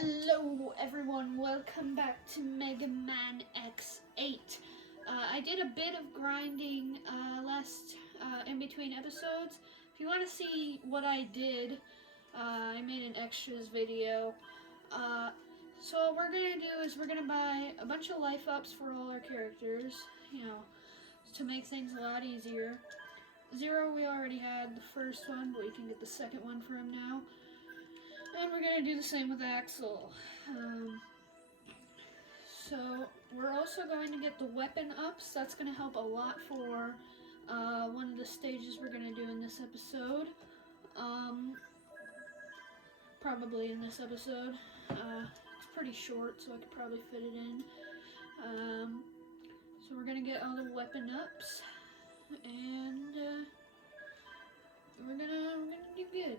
Hello everyone, welcome back to Megaman X8. I did a bit of grinding in between episodes. If you want to see what I did, I made an extras video. So what we're going to do is we're going to buy a bunch of life ups for all our characters, to make things a lot easier. Zero, we already had the first one, but we can get the second one for him now. And we're going to do the same with Axel. So we're also going to get the weapon ups. That's going to help a lot for one of the stages we're going to do in this episode. Probably in this episode. It's pretty short, so I could probably fit it in. So we're going to get all the weapon ups. And we're gonna do good.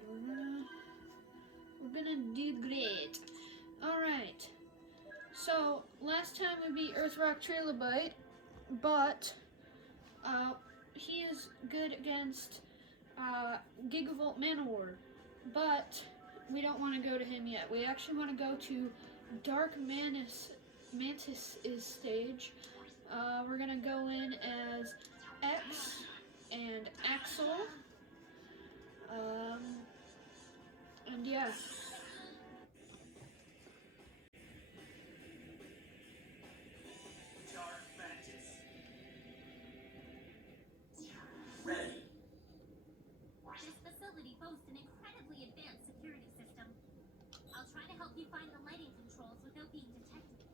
We're gonna do great. Alright. So, last time we beat Earthrock Trilobite, but he is good against Gigavolt Manowar. But we don't want to go to him yet. We actually want to go to Darkmanus Mantis' stage. We're gonna go in as X and Axel. And yeah. Darkmanus. Ready. This facility boasts an incredibly advanced security system. I'll try to help you find the lighting controls without being detected.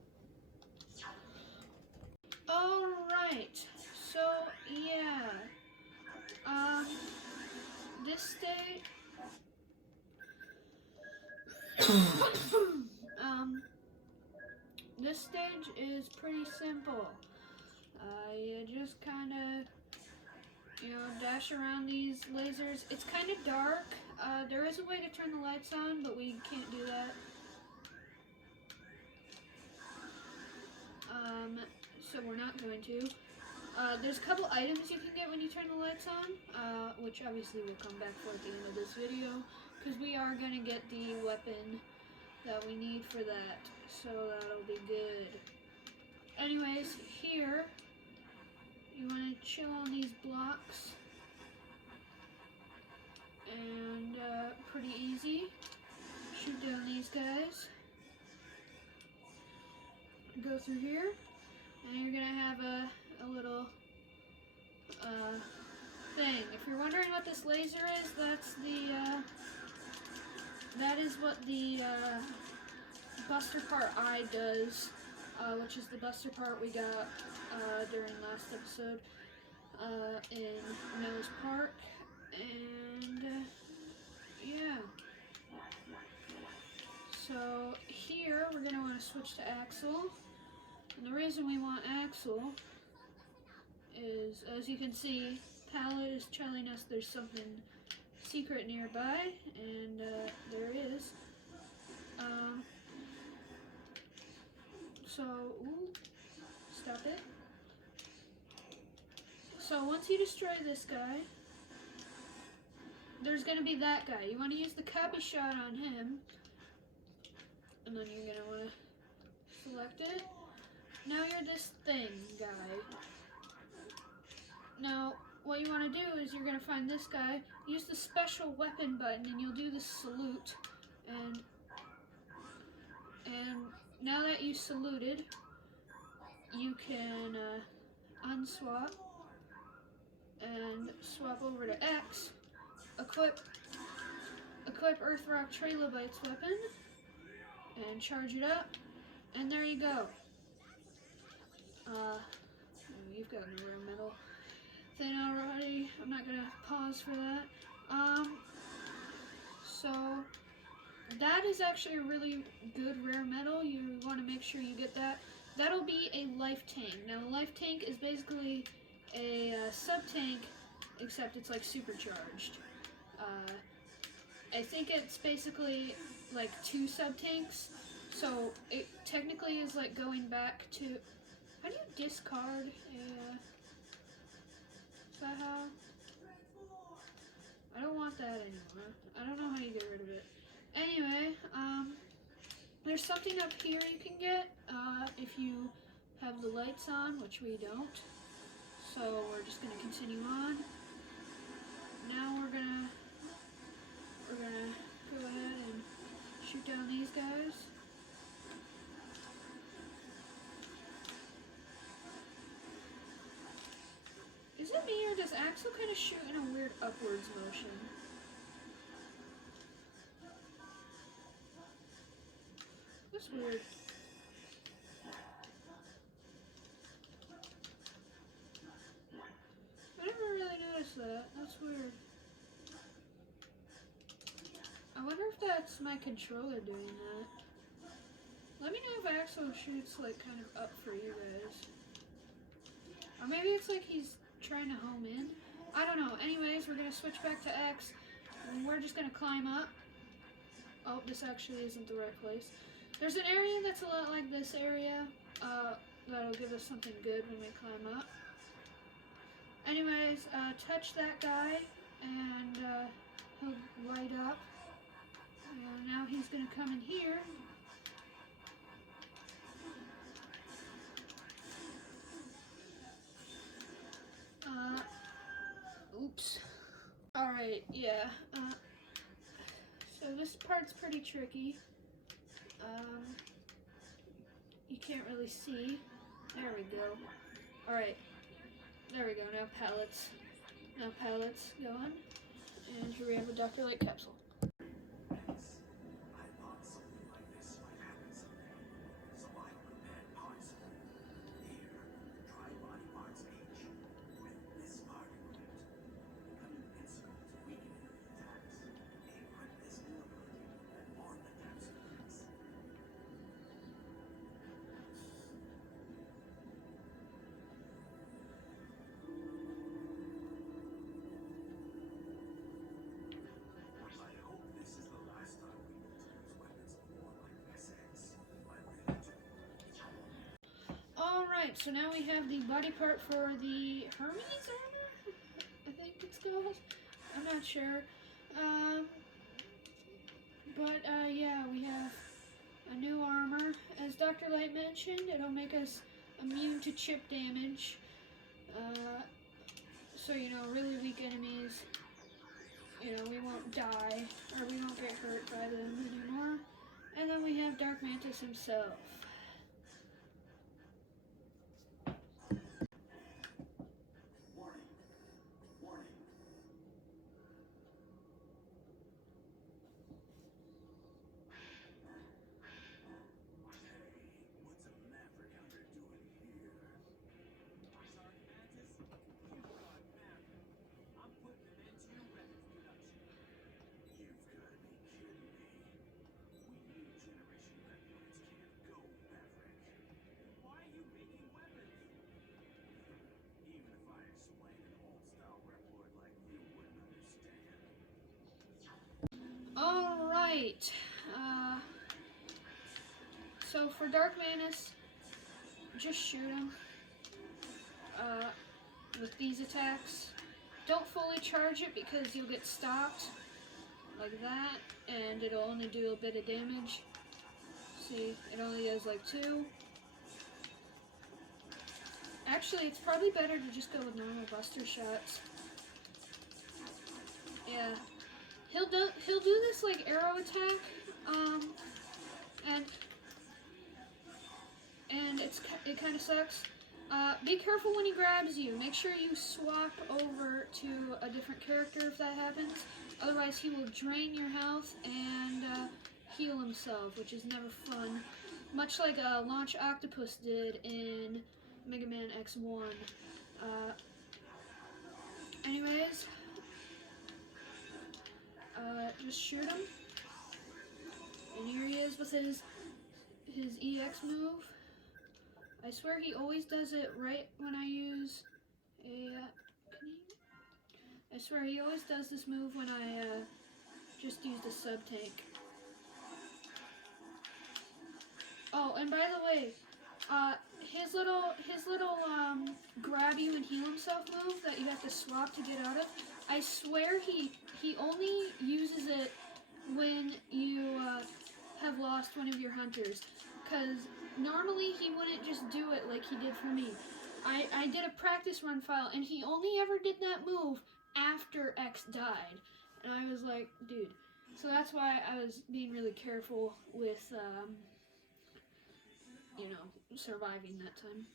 Alright. So, yeah. This stage... this stage is pretty simple. You just kind of, dash around these lasers. It's kind of dark. There is a way to turn the lights on, but we can't do that. So we're not going to. There's a couple items you can get when you turn the lights on, which obviously we'll come back for at the end of this video, because we are going to get the weapon that we need for that, so that'll be good. Anyways, here, you want to chill on these blocks, and pretty easy. Shoot down these guys. Go through here, and you're going to have a little thing. If you're wondering what this laser is, that is what the Buster Part I does, which is the Buster Part we got during last episode in Noah's Park, and yeah. So here we're going to want to switch to Axel, and the reason we want Axel is, as you can see, Palette is telling us there's something secret nearby, and there is. Stop it. So once you destroy this guy, there's going to be that guy. You want to use the copy shot on him, and then you're going to want to select it. Now you're this thing guy. Now, what you want to do is you're going to find this guy, use the special weapon button, and you'll do the salute. And now that you saluted, you can unswap and swap over to X, equip Earthrock Trilobite's weapon, and charge it up, and there you go. You've got a rare metal thing already. I'm not gonna pause for that. So that is actually a really good rare metal. You want to make sure you get that. That'll be a life tank. Now a life tank is basically a sub tank, except it's like supercharged. I think it's basically like 2 sub tanks. So it technically is like going back to. How do you discard a? Is that how? I don't want that anymore. I don't know how you get rid of it. Anyway, there's something up here you can get if you have the lights on, which we don't. So we're just gonna continue on. Now we're gonna go ahead and shoot down these guys. Is it me, or does Axel kind of shoot in a weird upwards motion? That's weird. I never really noticed that. That's weird. I wonder if that's my controller doing that. Let me know if Axel shoots like kind of up for you guys. Or maybe it's like he's trying to home in. I don't know. Anyways, we're going to switch back to X. And we're just going to climb up. Oh, this actually isn't the right place. There's an area that's a lot like this area. That'll give us something good when we climb up. Anyways, touch that guy and he'll light up. Now he's going to come in here. Oops. Alright, yeah. So this part's pretty tricky. You can't really see. There we go. Alright. There we go. Now pallets. Now pallets going. And here we have a Dr. Light capsule. I thought something like this might happen someday, so I prepared parts for it. Here, try body parts H with this part equipped. Becoming instrument to weaken enemy attacks. Equip this new ability and on the Capsule Index. I hope this is the last time we need to use weapons of war like SX. I really do. Alright, so now we have the body part for the Hermes armor? I think it's called. I'm not sure. Yeah, we have a new armor. As Dr. Light mentioned, it'll make us immune to chip damage. So, you know, really weak enemies, you know, we won't die, or we won't get hurt by them anymore. And then we have Darkmanus himself. Warning. Warning. Hey, what's a Maverick Hunter doing here? Darkmanus, you brought Maverick. I'm putting an end to your weapons production. You've got to be kidding me. We new generation weapons can't go, Maverick. Why are you making weapons? Even if I explained an old-style reploid like you wouldn't understand. Alright, so for Darkmanus, just shoot him with these attacks. Don't fully charge it because you'll get stopped like that, and it'll only do a bit of damage. See, it only does like 2. Actually, it's probably better to just go with normal buster shots. Yeah. He'll do this like arrow attack, and it kind of sucks. Be careful when he grabs you. Make sure you swap over to a different character if that happens. Otherwise, he will drain your health and heal himself, which is never fun. Much like Launch Octopus did in Megaman X8. Anyways. Just shoot him. And here he is with his EX move. I swear he always does it right when I use a... I swear he always does this move when I just used a sub-tank. Oh, and by the way, his little grab you and heal himself move that you have to swap to get out of, I swear he only uses it when you have lost one of your hunters, because normally he wouldn't just do it like he did for me. I did a practice run file, and he only ever did that move after X died. And I was like, dude. So that's why I was being really careful with, you know, surviving that time.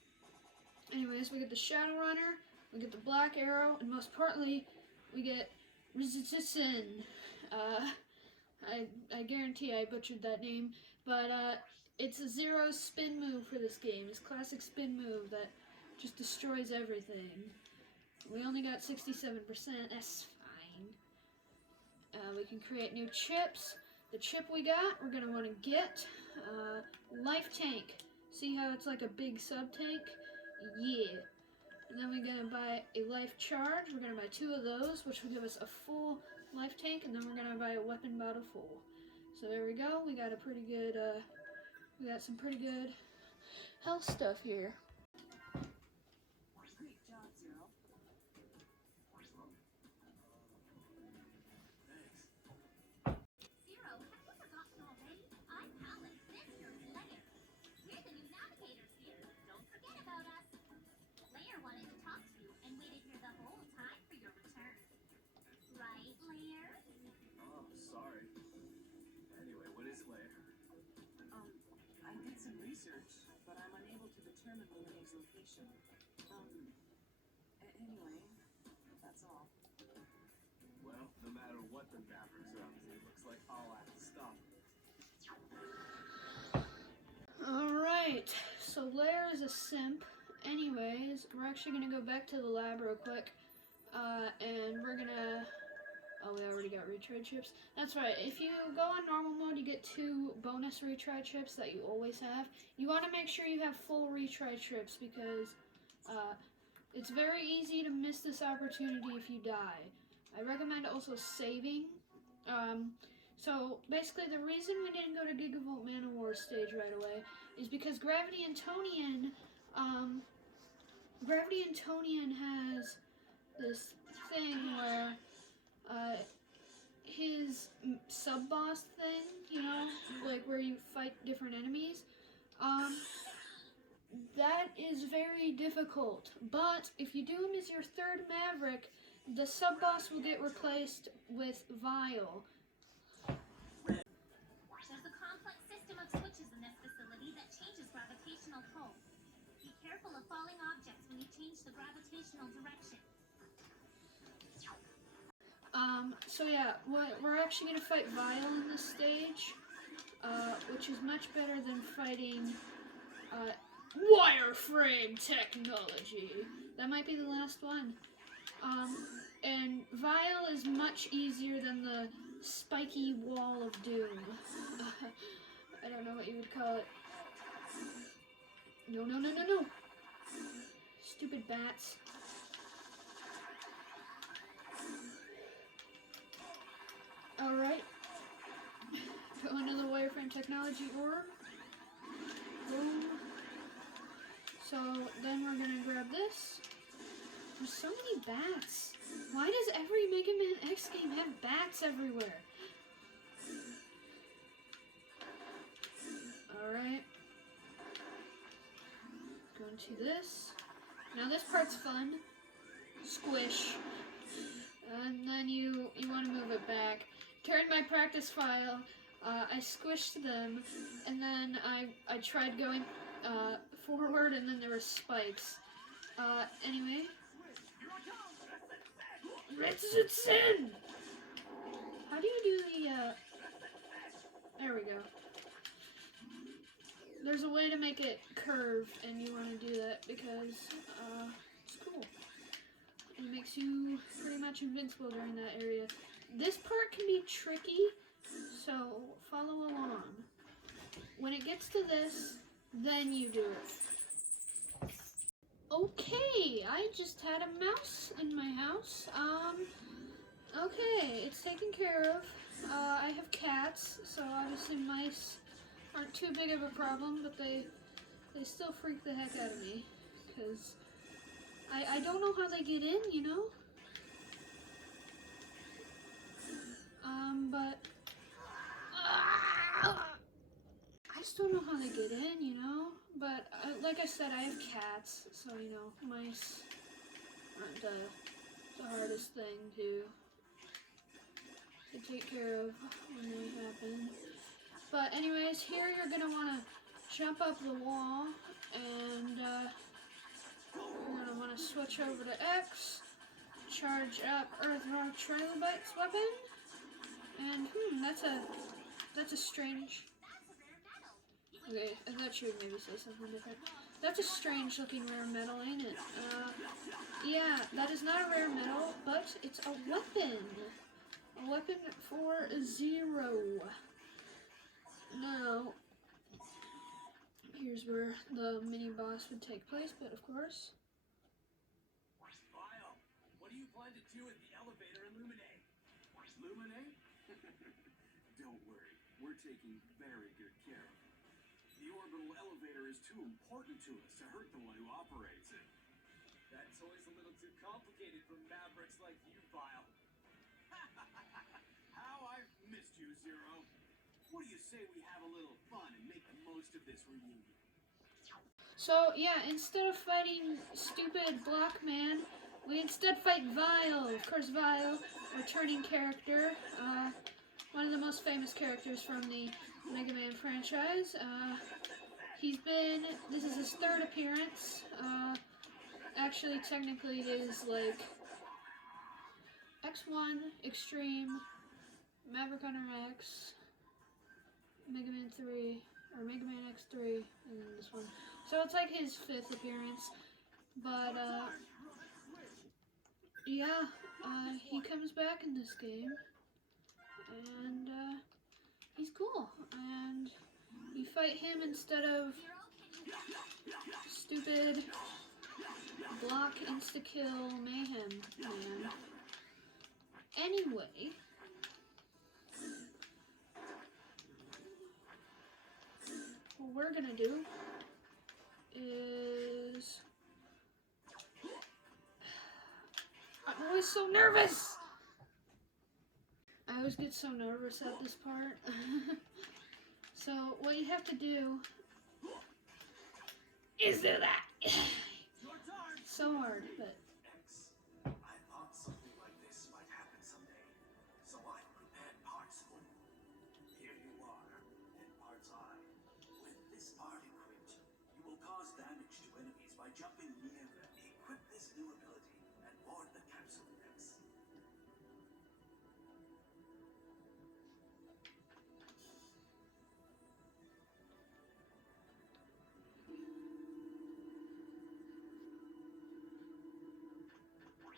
Anyways, we get the Shadow Runner, we get the Black Arrow, and most importantly, we get Resistance. I guarantee I butchered that name, but it's a zero spin move for this game. It's classic spin move that just destroys everything. We only got 67%, that's fine. We can create new chips. The chip we got, we're going to want to get Life Tank. See how it's like a big sub-tank? Yeah. And then we're going to buy a Life Charge. We're going to buy 2 of those, which will give us a full Life Tank, and then we're going to buy a Weapon Bottle full. So there we go. We got a pretty good, we got some pretty good health stuff here. Great job, Zero. Zero, have you forgotten already? I'm Alex, this here's Lair. We're the new navigators here. Don't forget about us. Lair wanted to talk to you and waited here the whole time for your return. Right, Lair? Oh, sorry. Anyway, what is Lair? I did some research, but I'm unable to determine Lumina's location. Anyway, that's all. Well, no matter what the Mavericks are up to, it looks like I'll have to stop them. Alright, so Lair is a simp. Anyways, we're actually going to go back to the lab real quick, and we're going to... Oh, we already got retry chips. That's right, if you go on normal mode, you get 2 bonus retry chips that you always have. You want to make sure you have full retry chips, because it's very easy to miss this opportunity if you die. I recommend also saving. So basically the reason we didn't go to Gigavolt Manowar stage right away is because Gravity Antonian has this thing where his sub-boss thing, you know, like where you fight different enemies, that is very difficult. But if you do him as your 3rd Maverick, the sub-boss will get replaced with Vial. There's a complex system of switches in this facility that changes gravitational pull. Be careful of falling objects when you change the gravitational direction. So yeah, we're actually going to fight Vial in this stage, which is much better than fighting wireframe technology. That might be the last one. And Vial is much easier than the spiky wall of doom. I don't know what you would call it. No, no, no, no, no. Stupid bats. Alright. Go into the wireframe technology orb. Boom. So then we're gonna grab this. There's so many bats. Why does every Megaman X game have bats everywhere? Alright. Go into this. Now this part's fun. Squish. And then you want to move it back. During my practice file, I squished them, and then I tried going forward, and then there were spikes. Anyway. Resistance! How do you do the, there we go. There's a way to make it curve, and you want to do that because, it's cool. It makes you pretty much invincible during that area. This part can be tricky, so follow along. When it gets to this, then you do it. Okay, I just had a mouse in my house. Okay, it's taken care of. I have cats, so obviously mice aren't too big of a problem, but they still freak the heck out of me, because I don't know how they get in, you know? But just don't know how they get in, you know? But like I said, I have cats, so you know, mice aren't the hardest thing to take care of when they happen. But anyways, here you're gonna want to jump up the wall, and you're gonna want to switch over to X, charge up Earthrock Trilobite's weapon, and that's a strange. Okay, I thought you would maybe say something different. That's a strange looking rare metal, ain't it? Yeah, that is not a rare metal, but it's a weapon. A weapon for 0. Now, here's where the mini boss would take place, but of course. Vial, what do you plan to do at the elevator in Luminae? Luminae? Don't worry, we're taking very good care of it. The orbital elevator is too important to us to hurt the one who operates it. That toy's a little too complicated for mavericks like you, Vial. How I've missed you, Zero. What do you say we have a little fun and make the most of this reunion? So, yeah, instead of fighting stupid Blockman, we instead fight Vial. Of course, Vial, returning character, one of the most famous characters from the Megaman franchise. This is his 3rd appearance. Actually, technically, his, like, X1, Extreme, Maverick Hunter X, Megaman 3, or Megaman X3, and then this one. So it's like his 5th appearance, but, yeah, he comes back in this game, and, he's cool, and you fight him instead of stupid block insta-kill mayhem man. Anyway, what we're gonna do is... I'm always so nervous! I always get so nervous at this part. So, what you have to do is do that. So hard, but... X, I thought something like this might happen someday, so I prepared parts for you. Here you are, in Part's Eye. With this part equipped, you will cause damage to enemies by jumping near them. Equip this new ability and board the Capsule Index.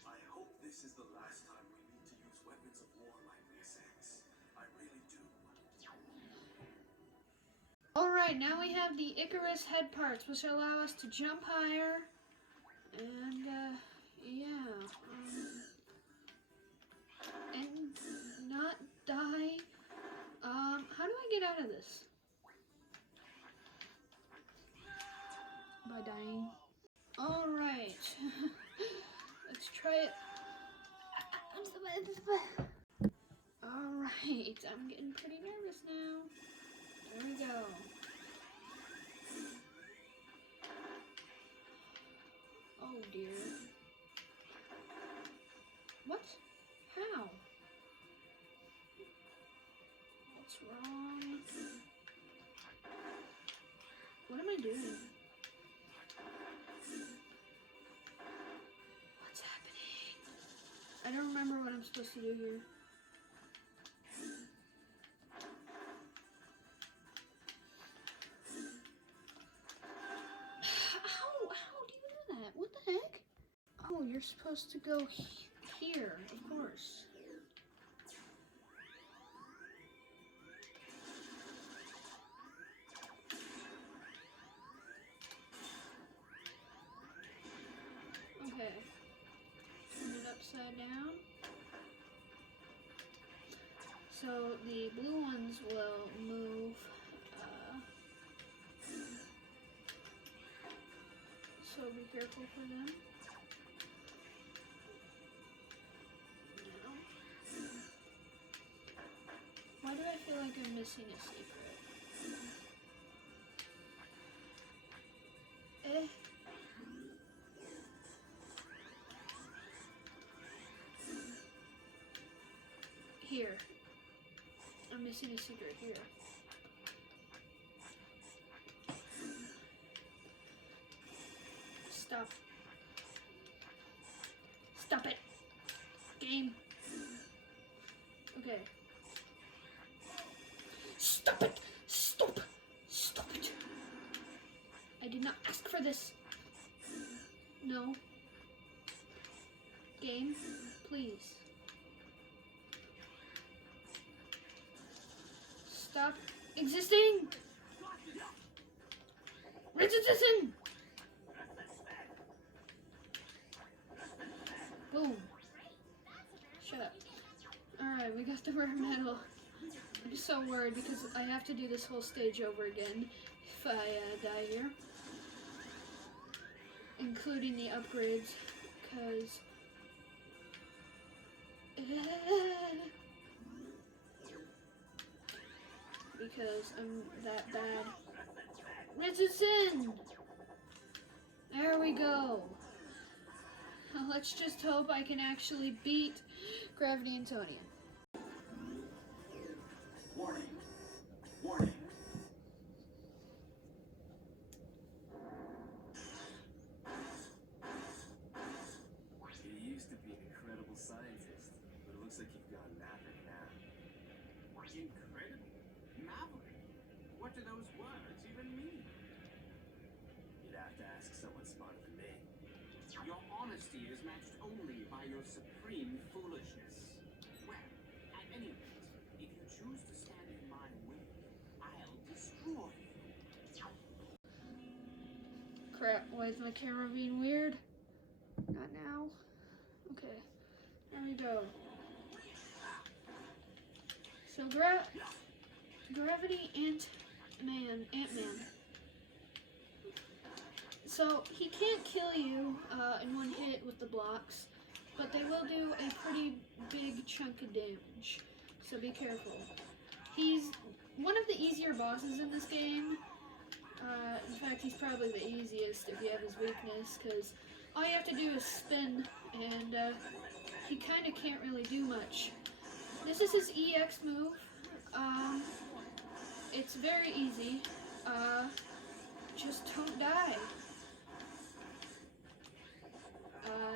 I hope this is the last time we need to use weapons of war like this, X. I really do. Alright, now we have the Icarus head parts, which allow us to jump higher, and, yeah, and not die. How do I get out of this? By dying. Alright. Let's try it. Alright, I'm getting pretty nervous now. There we go. Oh dear. What? How? What's wrong? What am I doing? What's happening? I don't remember what I'm supposed to do here. How do you do that? What the heck? Oh, you're supposed to go here, of course. Okay. Turn it upside down. So the blue ones will move. So be careful for them. Now. Why do I feel like I'm missing a secret? here. I'm missing a secret here. Stop. Stop it. Game. Okay. Stop it. Stop. Stop it. I did not ask for this. No. Game, please. Stop existing. Resistance. Boom. Shut up. Alright, we got the rare medal. I'm so worried because I have to do this whole stage over again if I die here. Including the upgrades, because... because I'm that bad. Richardson! There we go. Let's just hope I can actually beat Gravity Antonian. Warning. Warning. You used to be an incredible scientist, but it looks like you've gone Maverick now. Incredible? Maverick? What do those words even mean? You'd have to ask someone smarter than me. Your honesty is matched only by your supreme foolishness. Well, at any rate, if you choose to stand in my way, I'll destroy you. Crap, why is my camera being weird? Not now. Okay, there we go. So Gravity Ant-Man. So he can't kill you in one hit with the blocks, but they will do a pretty big chunk of damage. So be careful. He's one of the easier bosses in this game. In fact, he's probably the easiest if you have his weakness, because all you have to do is spin, and he kind of can't really do much. This is his EX move. It's very easy. Just don't die.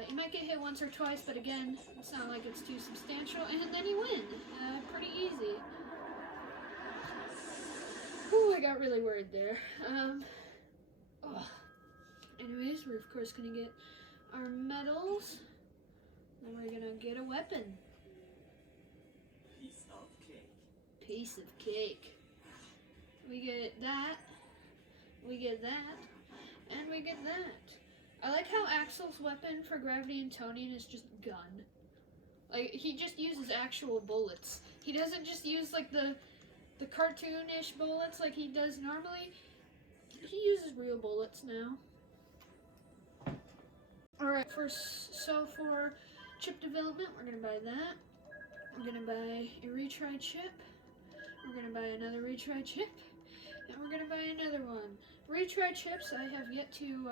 You might get hit once or twice, but again, it's not like it's too substantial, and then you win. Pretty easy. Whew, I got really worried there. Anyways, we're of course gonna get our medals. Then we're gonna get a weapon. Piece of cake. Piece of cake. We get that. We get that. And we get that. I like how Axel's weapon for Gravity Antonian is just gun. Like, he just uses actual bullets. He doesn't just use, like, the cartoonish bullets like he does normally. He uses real bullets now. Alright, for chip development, we're gonna buy that. We're gonna buy a retry chip. We're gonna buy another retry chip. And we're gonna buy another one. Retry chips, I have yet to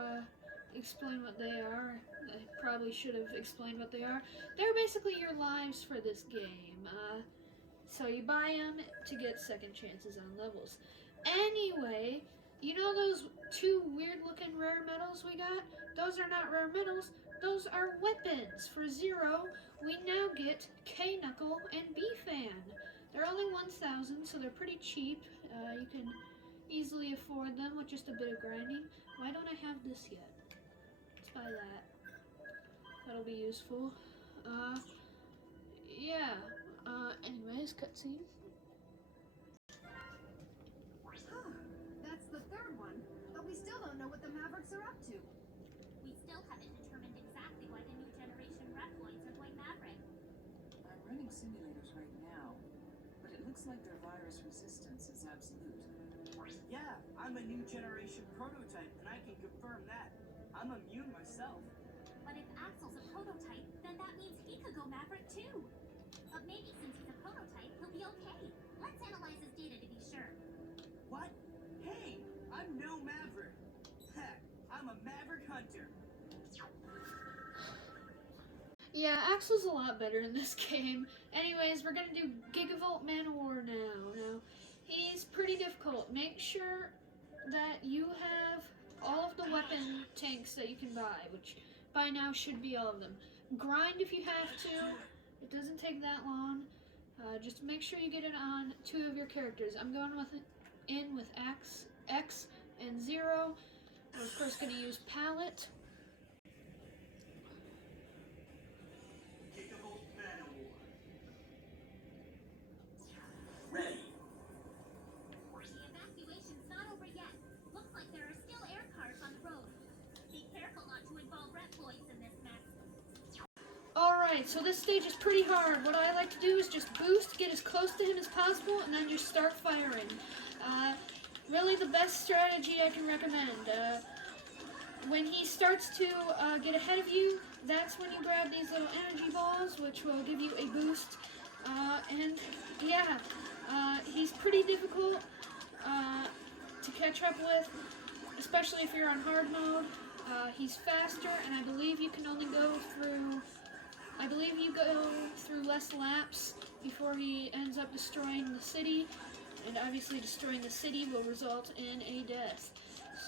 explain what they are. I probably should have explained what they are. They're basically your lives for this game. So you buy them to get second chances on levels. Anyway, you know those two weird looking rare medals we got? Those are not rare medals, those are weapons. For 0, we now get K-Knuckle and B-Fan. They're only 1,000, so they're pretty cheap. You can easily afford them with just a bit of grinding. Why don't I have this yet? Let's buy that. That'll be useful. Yeah. Anyways, cutscene. That's the third one, but we still don't know what the Mavericks are up to. We still haven't determined exactly why the new generation Reploids are going Maverick. I'm running simulators right now, but it looks like their virus resistance is absolute. Yeah, I'm a new generation prototype, and I can confirm that. I'm immune myself. But if Axel's a prototype, then that means he could go Maverick too. But maybe since he's a prototype, he'll be okay. Let's analyze his data to be sure. What? Hey, I'm no Maverick. Heck, I'm a Maverick Hunter. Yeah, Axel's a lot better in this game. Anyways, we're gonna do Gigavolt Man of War now. He's pretty difficult. Make sure that you have all of the weapon tanks that you can buy, which by now should be all of them. Grind if you have to. It doesn't take that long. Just make sure you get it on 2 of your characters. I'm going with X and Zero. I'm of course going to use Palette. Gigavolt Man of War. Ready. The evacuation's not over yet. Looks like there are still air cars on the road. Be careful not to involve Reploids in this mess. Alright, so this stage is pretty hard. What I like to do is just boost, get as close to him as possible, and then just start firing. Really the best strategy I can recommend. When he starts to get ahead of you, that's when you grab these little energy balls, which will give you a boost. And yeah, he's pretty difficult to catch up with, especially if you're on hard mode. He's faster, and I believe you can only go through... I believe you go through less laps before he ends up destroying the city, and obviously destroying the city will result in a death,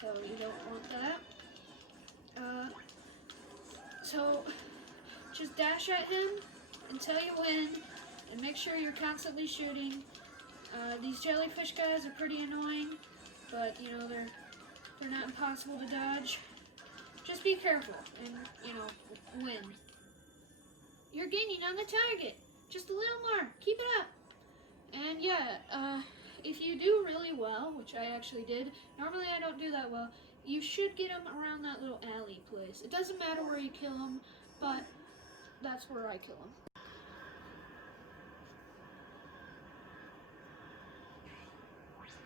so you don't want that. So just dash at him until you win, and make sure you're constantly shooting. These jellyfish guys are pretty annoying, but you know, they're not impossible to dodge. Just be careful and, you know, win. You're gaining on the target. Just a little more. Keep it up. And yeah, if you do really well, which I actually did, normally I don't do that well, you should get him around that little alley place. It doesn't matter where you kill him, but that's where I kill him.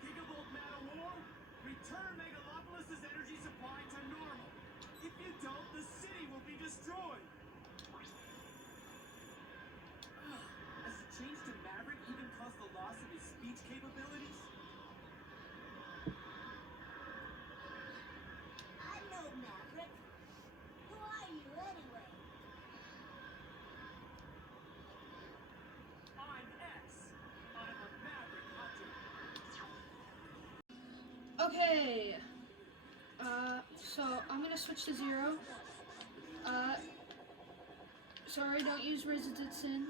Gigavolt Man of War, return Megalopolis' energy supply to normal. If you don't, the city will be destroyed. Has the change to Maverick even caused the loss of his speech capabilities? I know Maverick. Who are you anyway? I'm X. I'm a Maverick Hunter. Okay. So I'm gonna switch to Zero. Sorry, don't use Resistance in.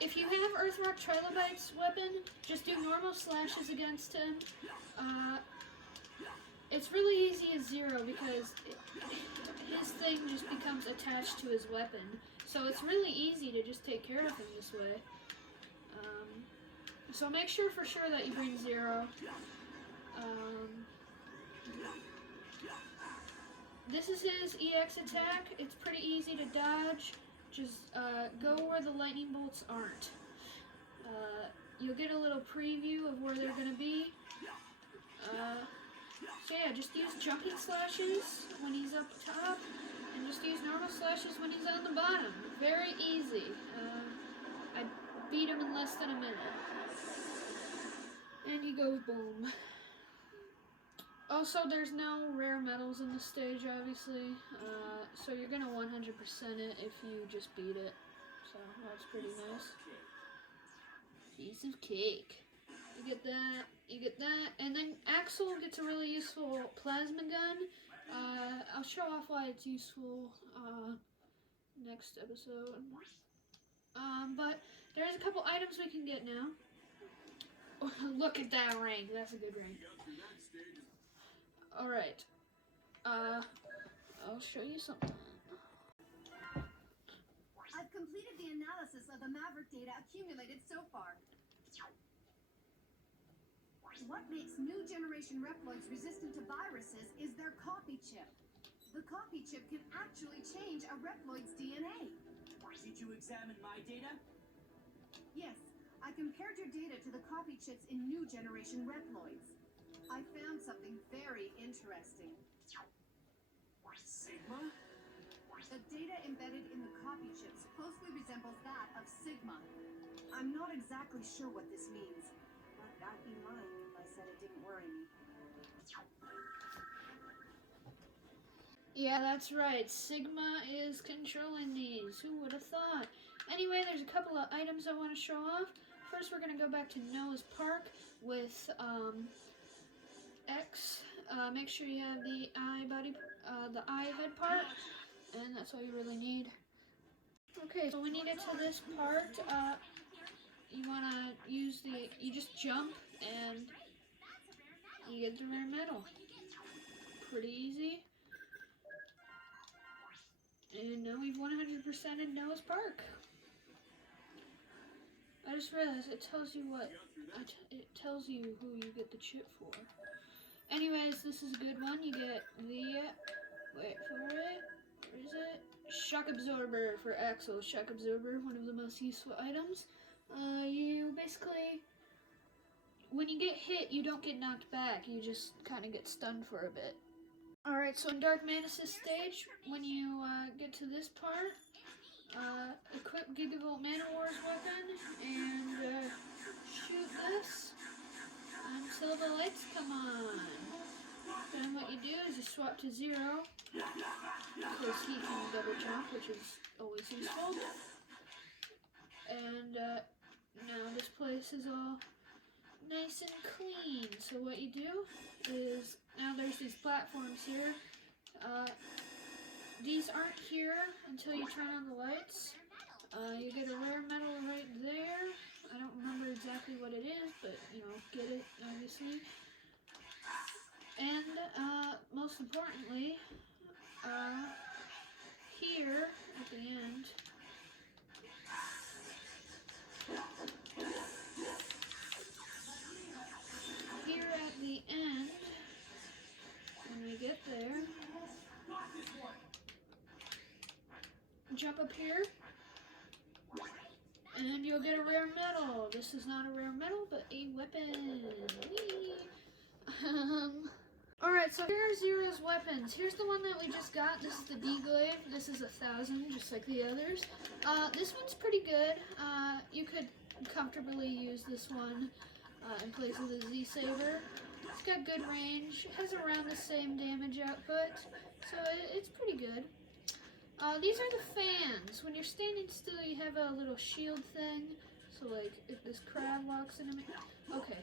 If you have Earthrock Trilobite's weapon, just do normal slashes against him. It's really easy as Zero because his thing just becomes attached to his weapon. So it's really easy to just take care of him this way. So make sure for sure that you bring Zero. This is his EX attack. It's pretty easy to dodge. Just go where the lightning bolts aren't. You'll get a little preview of where they're going to be. So yeah, just use jumping slashes when he's up top, and just use normal slashes when he's on the bottom. Very easy. I beat him in less than a minute. And he goes boom. Also, there's no rare metals in this stage, obviously, so you're gonna 100% it if you just beat it. So that's pretty nice. Piece of cake. You get that, and then Axel gets a really useful plasma gun. I'll show off why it's useful next episode. But there's a couple items we can get now. Look at that rank. That's a good rank. Alright. I'll show you something. I've completed the analysis of the Maverick data accumulated so far. What makes new generation Reploids resistant to viruses is their copy chip. The copy chip can actually change a Reploid's DNA. Did you examine my data? Yes, I compared your data to the copy chips in new generation Reploids. I found something very interesting. Sigma? The data embedded in the copy chips closely resembles that of Sigma. I'm not exactly sure what this means, but I'd be lying if I said it didn't worry me. Yeah, that's right. Sigma is controlling these. Who would have thought? Anyway, there's a couple of items I want to show off. First, we're going to go back to Noah's Park with X. Make sure you have the the eye head part, and that's all you really need. Okay, so when you get to this part, you want to use you just jump and you get the rare metal. Pretty easy. And now we've 100%ed Noah's Park. I just realized it tells you it tells you who you get the chip for. Anyways, this is a good one. You get the, wait for it, where is it? Shock Absorber for Axel. Shock Absorber, one of the most useful items. You basically, when you get hit, you don't get knocked back. You just kind of get stunned for a bit. Alright, so in Darkmanus' stage, when you get to this part, equip Gigavolt Manowar's weapon and shoot this until the lights come on. Then what you do is you swap to 0, because he can double jump, which is always useful. And now this place is all nice and clean. So what you do is, now there's these platforms here. These aren't here until you turn on the lights. You get a rare metal right there. I don't remember exactly what it is, but you know, get it obviously. And most importantly, here at the end, when we get there, jump up here, and you'll get a rare metal. This is not a rare metal, but a weapon. Alright, so here are Zero's weapons. Here's the one that we just got. This is the D-Glaive. This is 1,000, just like the others. This one's pretty good. You could comfortably use this one in place of the Z-Saber. It's got good range. It has around the same damage output, so it's pretty good. These are the fans. When you're standing still, you have a little shield thing. So, like, if this crab walks into me... Okay.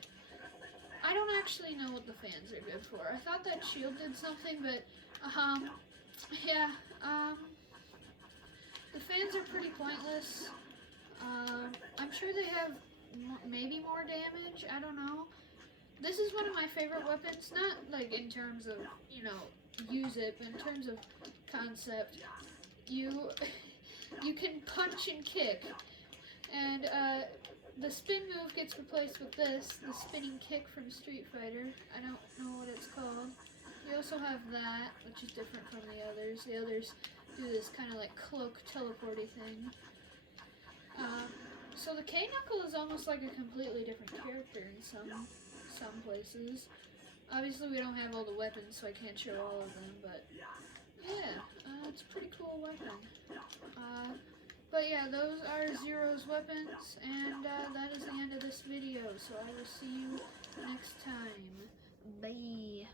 I don't actually know what the fans are good for. I thought that shield did something, but, yeah, the fans are pretty pointless. I'm sure they have maybe more damage. I don't know. This is one of my favorite weapons. Not, like, in terms of, you know, use it, but in terms of concept. You can punch and kick, and the spin move gets replaced with this, the spinning kick from Street Fighter. I don't know what it's called. You also have that, which is different from the others. The others do this kind of like cloak teleporty thing. So the K-Knuckle is almost like a completely different character in some places. Obviously we don't have all the weapons, so I can't show all of them, but yeah, it's a pretty cool weapon. But yeah, those are Zero's weapons, and that is the end of this video, so I will see you next time. Bye!